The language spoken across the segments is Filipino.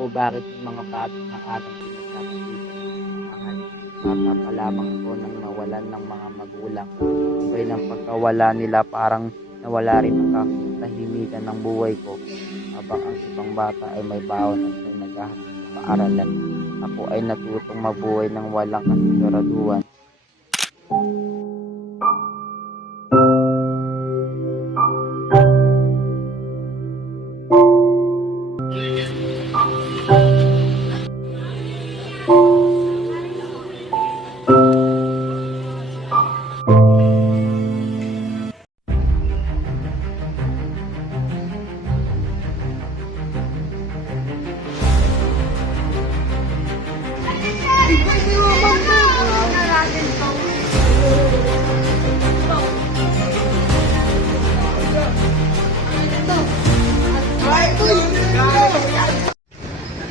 po bakit yung mga bata na ating pinagkakapitan ng mahal. Bata pa lamang ako nang nawalan ng mga magulang. Sabay ng pagkawala nila parang nawala rin ang katahimikan ng buhay ko. Habang ang ibang bata ay may baon at may naghahatid sa paaralan, ako ay natutong mabuhay ng walang kasiguraduhan.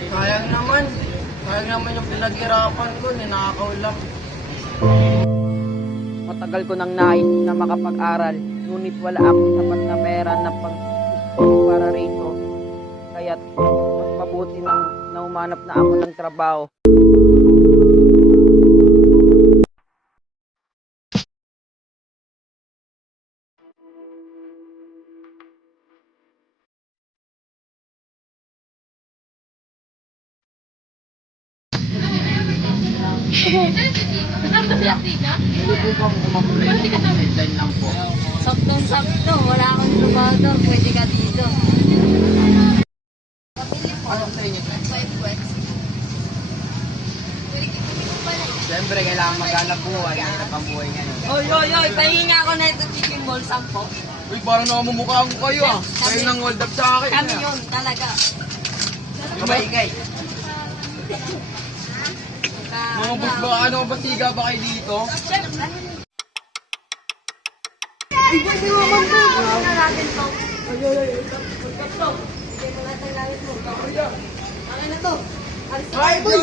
Sayang naman. Sayang naman yung pinaghirapan ko. Ninakaw lang. Matagal ko nang nais na makapag-aral, ngunit wala akong sapat na pera na para rito. Kaya't mas mabuti nang naumanap na ako ng trabaho. Deadline lang po. Saktong-sakto, wala akong trabador, pwede ka dito. Anong sa inyo? Siyempre, kailangan maghanap buhay. Mahirap ang buhay ngayon. Oy, pahinga ako na ito chicken ball, 10. Uy, parang nakamumukha ko kayo ah. Kayo nang hold up sa akin. Kami yun, talaga. Kamay-ikay. Mga boss ba, ano ba siga ba kayo dito? Siyempre. Ay, pwede mo naman po. Ano natin to? Tatlo. Bigay mo natin langit mo. Ano na to? Ay, boy!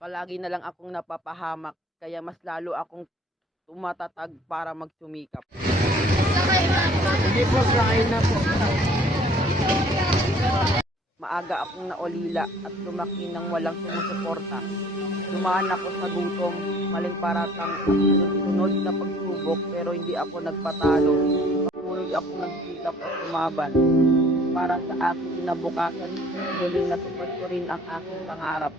Palagi na lang akong napapahamak, kaya mas lalo akong tumatatag para magsumikap. Sige po, sakay na po. Maaga akong naulila at lumaki ng walang sumusuporta. Dumaan ako sa gutom, maling paratang sunod na pagsubok pero hindi ako nagpatalo. Patuloy ako nagsikap at lumaban. Para sa aking kinabukasan, muling natupad ko rin ang aking pangarap.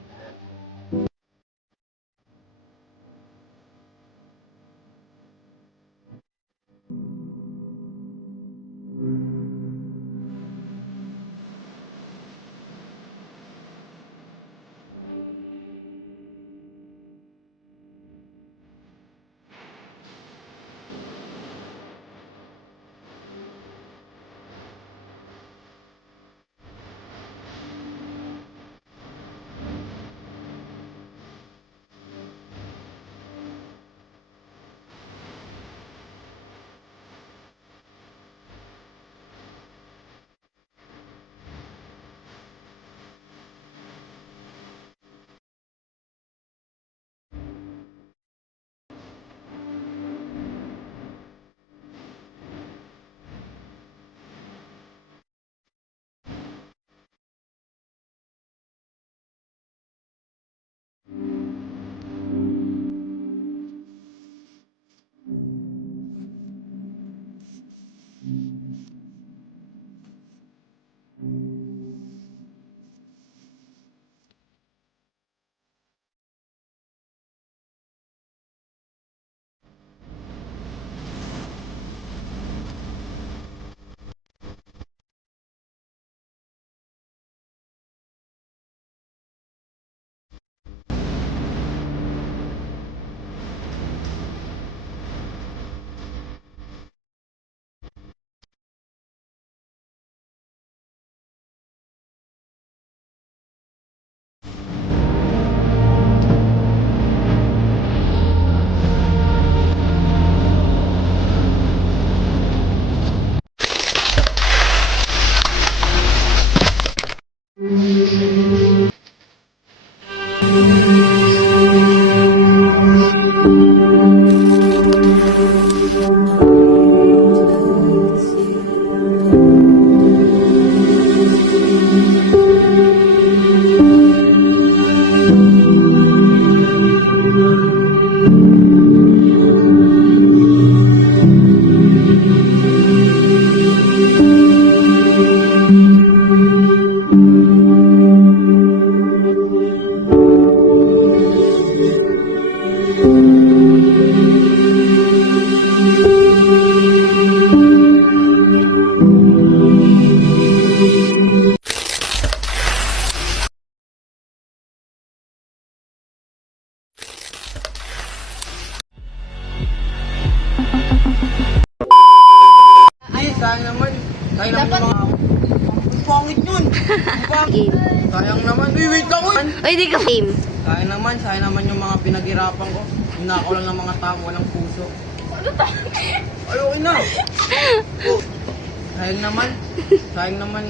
mga... Ang pangit yun. Ang pangit. Game. Sayang naman. Uy, wait lang. Uy. Ay, di ka game. Sayang naman yung mga pinaghirapan ko. Hinakaw lang ng mga tao, walang puso. Ay, okay na. Oh. Sayang naman.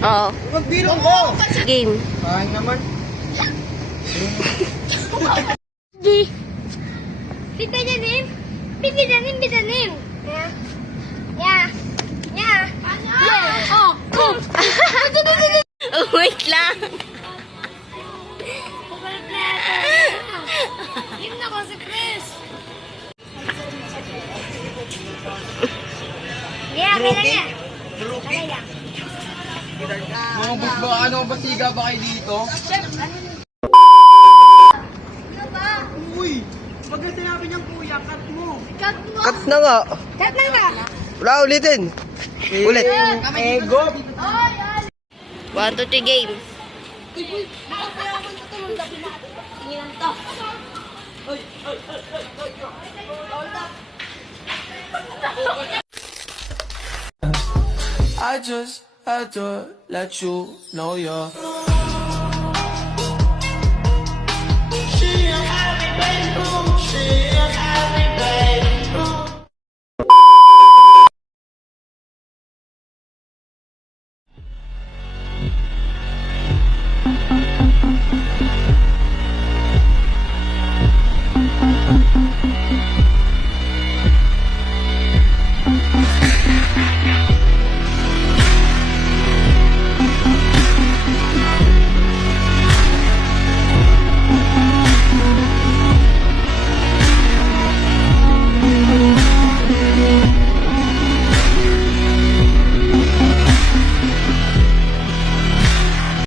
Oo. Magbilong ko. Game. Sayang naman. Di. Bitanim. Bitanim. Ya. Ya. Ya. Ya. Oh. Oh, wait lang. Pabalik na ito. Yun na ko si Chris. Yeah, kailan niya? Kailan niya? Mga busba, ano, basiga ba kayo dito? Ano ba? Uy, pag sinabi niyang kuya, cut mo. Cut mo. Cut na nga. Cut na nga. Wala, ulitin. Ulit. Ego. 1, 2, 3, game. Nakapayaman ko ito. Tingin to. I just had to let you know you're